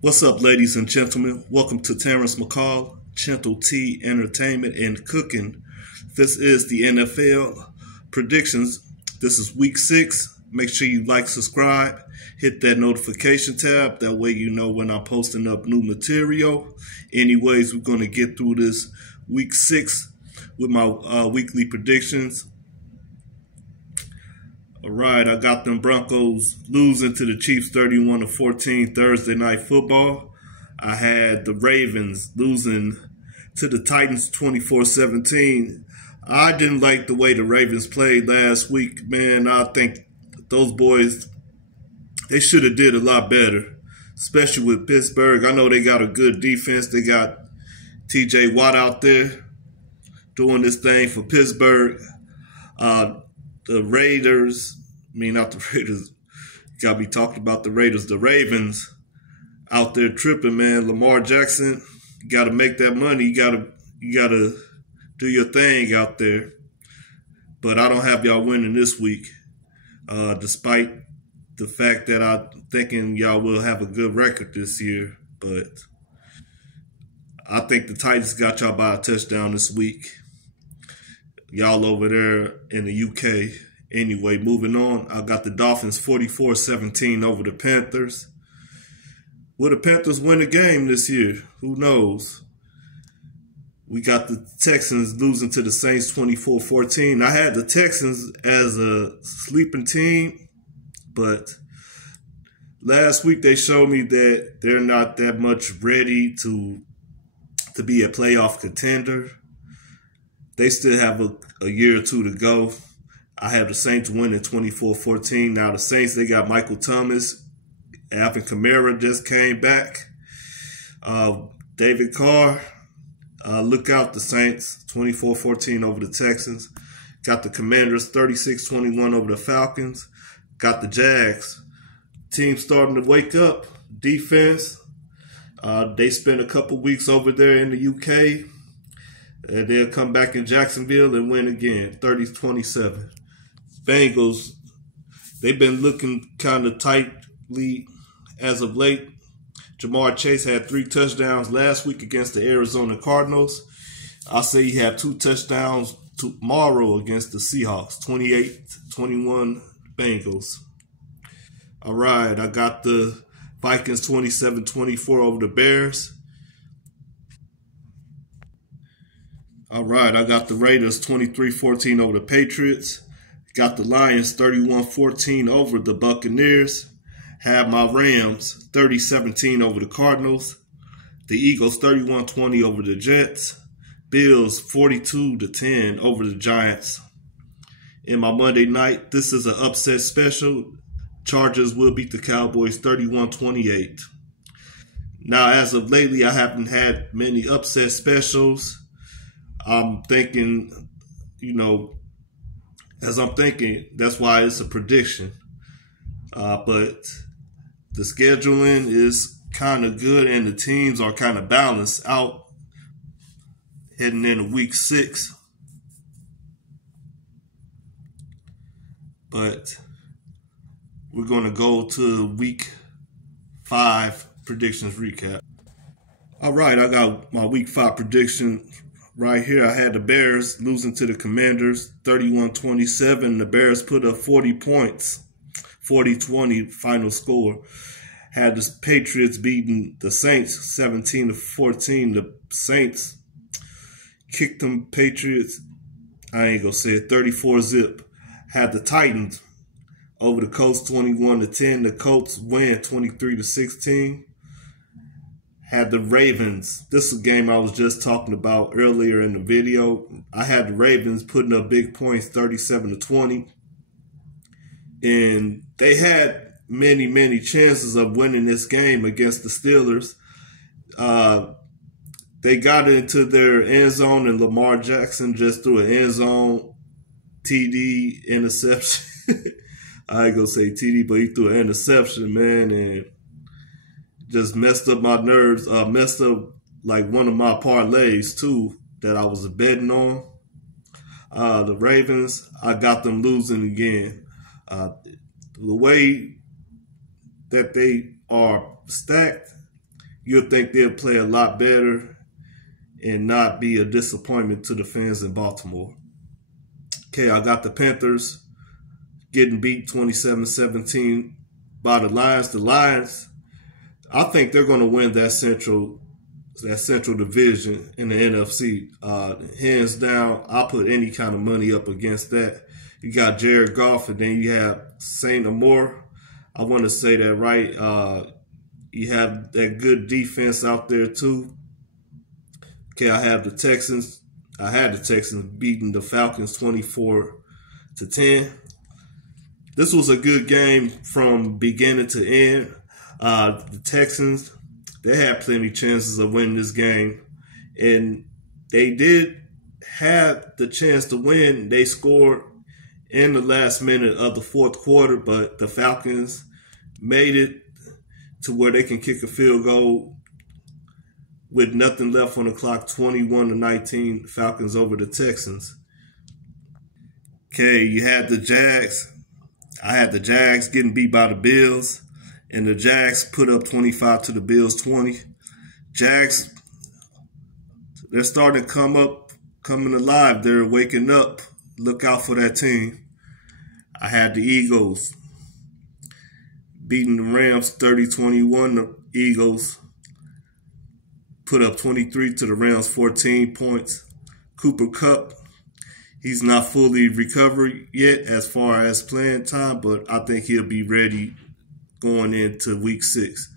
What's up, ladies and gentlemen? Welcome to Terrence McCall, Gentle Tea Entertainment and Cooking. This is the NFL predictions. This is week 6. Make sure you like, subscribe, hit that notification tab. That way you know when I'm posting up new material. Anyways, we're going to get through this week 6 with my weekly predictions. All right, I got them Broncos losing to the Chiefs 31-14 Thursday Night Football. I had the Ravens losing to the Titans 24-17. I didn't like the way the Ravens played last week, man. I think those boys, they should have did a lot better, especially with Pittsburgh. I know they got a good defense. They got TJ Watt out there doing this thing for Pittsburgh. The Raiders, not the Raiders, got to be talking about the Raiders. The Ravens out there tripping, man. Lamar Jackson, you got to make that money. You got to do your thing out there. But I don't have y'all winning this week, despite the fact that I'm thinking y'all will have a good record this year. But I think the Titans got y'all by a touchdown this week. Y'all over there in the UK. Anyway, moving on, I got the Dolphins 44-17 over the Panthers. Will the Panthers win the game this year? Who knows? We got the Texans losing to the Saints 24-14. I had the Texans as a sleeping team, but last week they showed me that they're not that much ready to be a playoff contender. They still have a year or two to go. I have the Saints winning 24-14. Now the Saints, they got Michael Thomas. Alvin Kamara just came back. David Carr. Look out, the Saints. 24-14 over the Texans. Got the Commanders 36-21 over the Falcons. Got the Jags. Team starting to wake up. Defense. They spent a couple weeks over there in the UK. And they'll come back in Jacksonville and win again, 30-27. Bengals, they've been looking kind of tightly as of late. Jamar Chase had 3 touchdowns last week against the Arizona Cardinals. I'll say he had 2 touchdowns tomorrow against the Seahawks, 28-21 Bengals. All right, I got the Vikings 27-24 over the Bears. All right, I got the Raiders 23-14 over the Patriots. Got the Lions 31-14 over the Buccaneers. Had my Rams 30-17 over the Cardinals. The Eagles 31-20 over the Jets. Bills 42-10 over the Giants. In my Monday night, this is an upset special. Chargers will beat the Cowboys 31-28. Now, as of lately, I haven't had many upset specials. I'm thinking, as I'm thinking, that's why it's a prediction. But the scheduling is kind of good and the teams are kind of balanced out heading into week 6. But we're going to go to week 5 predictions recap. All right, I got my week 5 prediction. Right here, I had the Bears losing to the Commanders, 31-27. The Bears put up 40 points, 40-20 final score. Had the Patriots beating the Saints, 17-14. The Saints kicked them Patriots, I ain't going to say it, 34-zip. Had the Titans over the Colts, 21-10. The Colts win 23-16. Had the Ravens. This is a game I was just talking about earlier in the video. I had the Ravens putting up big points, 37-20. And they had many, many chances of winning this game against the Steelers. They got into their end zone and Lamar Jackson just threw an end zone TD interception. I ain't going to say TD, but he threw an interception, man, and just messed up my nerves, messed up like one of my parlays too that I was betting on. The Ravens, I got them losing again. The way that they are stacked, you'll think they'll play a lot better and not be a disappointment to the fans in Baltimore. Okay, I got the Panthers getting beat 27-17 by the Lions. The Lions, I think they're going to win that central division in the NFC. Hands down, I'll put any kind of money up against that. You got Jared Goff, and then you have Saint Amour. I want to say that right. You have that good defense out there too. Okay, I have the Texans. I had the Texans beating the Falcons 24-10. This was a good game from beginning to end. The Texans, they had plenty of chances of winning this game, and they did have the chance to win. They scored in the last minute of the fourth quarter, but the Falcons made it to where they can kick a field goal with nothing left on the clock, 21-19, Falcons over the Texans. Okay, you had the Jags. I had the Jags getting beat by the Bills, and the Jags put up 25 to the Bills 20. Jags, they're starting to coming alive. They're waking up. Look out for that team. I had the Eagles beating the Rams 30-21. The Eagles put up 23 to the Rams, 14 points. Cooper Kupp, he's not fully recovered yet as far as playing time, but I think he'll be ready going into week 6.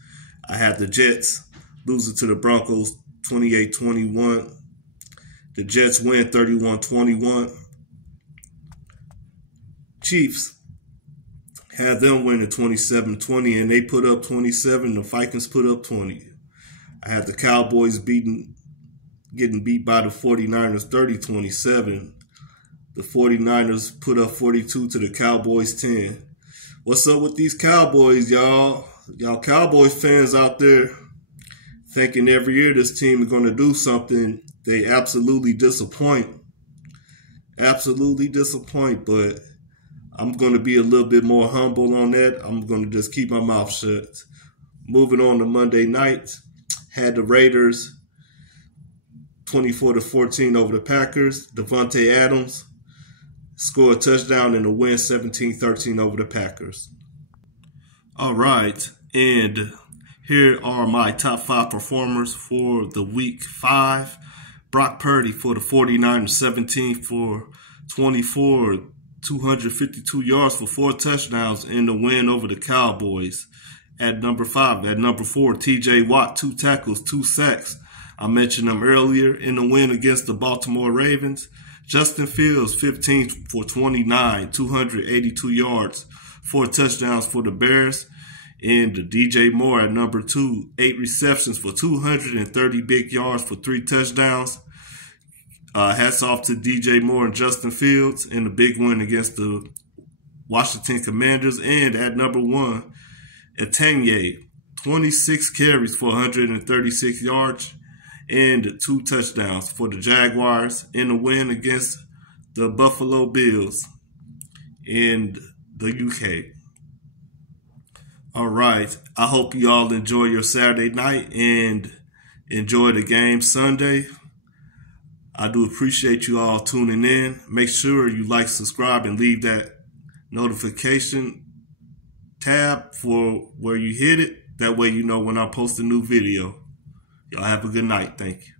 I had the Jets losing to the Broncos 28-21. The Jets win 31-21. Chiefs had them winning 27-20, and they put up 27. The Vikings put up 20. I had the Cowboys getting beat by the 49ers 30-27. The 49ers put up 42 to the Cowboys 10. What's up with these Cowboys, y'all? Y'all Cowboys fans out there thinking every year this team is going to do something. They absolutely disappoint. Absolutely disappoint, but I'm going to be a little bit more humble on that. I'm going to just keep my mouth shut. Moving on to Monday night, had the Raiders 24-14 over the Packers. Devontae Adams scored a touchdown in the win 17-13 over the Packers. All right, and here are my top 5 performers for the week 5. Brock Purdy for the 49ers, 17 for 24, 252 yards for 4 touchdowns in the win over the Cowboys. At number 5, at number 4, TJ Watt, 2 tackles, 2 sacks. I mentioned them earlier in the win against the Baltimore Ravens. Justin Fields, 15 for 29, 282 yards, 4 touchdowns for the Bears. And DJ Moore at number 2, 8 receptions for 230 big yards for 3 touchdowns. Hats off to DJ Moore and Justin Fields in the big win against the Washington Commanders. And at number 1, Etienne, 26 carries for 136 yards and 2 touchdowns for the Jaguars in the win against the Buffalo Bills in the UK. All right. I hope you all enjoy your Saturday night and enjoy the game Sunday. I do appreciate you all tuning in. Make sure you like, subscribe, and leave that notification tab for where you hit it. That way you know when I post a new video. Y'all have a good night. Thank you.